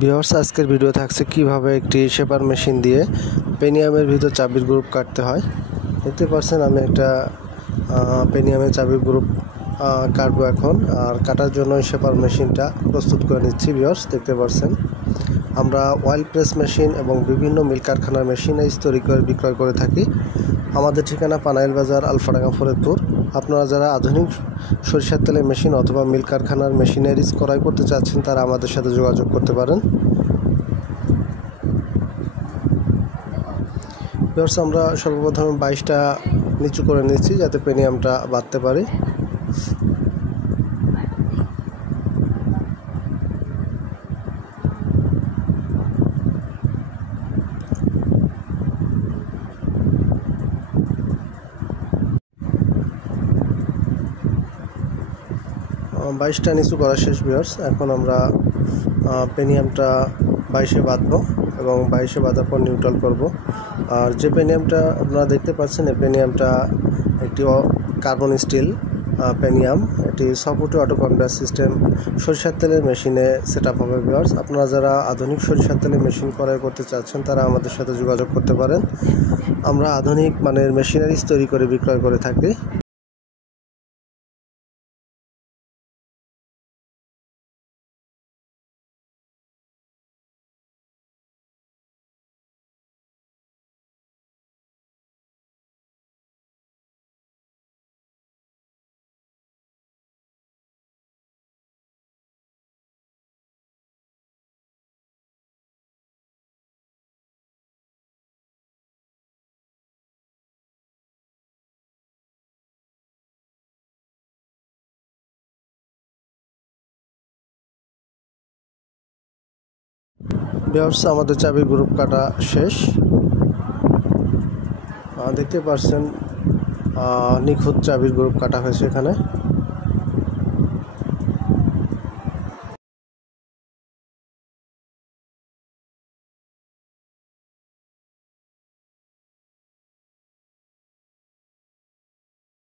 Viewers, আজকের video থাকছে কিভাবে একটি শেপার মেশিন দিয়ে পেনিয়ামের ভিতর চাবির গ্রুপ কাটতে হয়। দেখতে পাচ্ছেন আমি একটা পেনিয়ামের চাবির গ্রুপ কাটবো এখন। আর কাটার জন্য শেপার মেশিনটা প্রস্তুত করে নিচ্ছি। ভিউয়ার্স, দেখতে পাচ্ছেন আমরা অয়েল প্রেস মেশিন এবং বিভিন্ন মিল কারখানার মেশিনারিজ তৈরি করে বিক্রয় করে থাকি। আমাদের ঠিকানা পানাইল বাজার, আলফাডাঙ্গা, ফরিদপুর। আপনারা যারা আধুনিক সরিষার তেলের মেশিন অথবা মিল কারখানার মেশিনারিজ ক্রয় করতে চাচ্ছেন তারা আমাদের সাথে যোগাযোগ করতে পারেন। ভিউয়ার্স, আমরা সর্বপ্রথমে 22টা নিচু করে নিচ্ছি যাতে পেনিয়ামটা বাঁধতে পারি। বাইশটা নিচু করা শেষ। ভিউয়ার্স, এখন আমরা পেনিয়ামটা 22-এ বাঁধবো এবং 22-এ বাঁধার পর নিউট্রাল করব। আর যে পেনিয়ামটা আপনারা দেখতে পাচ্ছেন এই পেনিয়ামটা একটি কার্বন স্টিল পেনিয়াম। এটি সফটওয়্যার অটো কনভার্টার সিস্টেম সরিষার তেলের মেশিনে সেট আপ হবে। ভিউয়ার্স, আপনারা যারা আধুনিক সরিষার তেলের মেশিন ক্রয় করতে চাচ্ছেন তারা আমাদের সাথে যোগাযোগ করতে পারেন। আমরা আধুনিক মানের মেশিনারিজ তৈরি করে বিক্রয় করে থাকি। ভিউয়ার্স, আমাদের চাবির গ্রুপ কাটা শেষ। দেখতে পাচ্ছেন নিখুঁত চাবির গ্রুপ কাটা হয়েছে এখানে।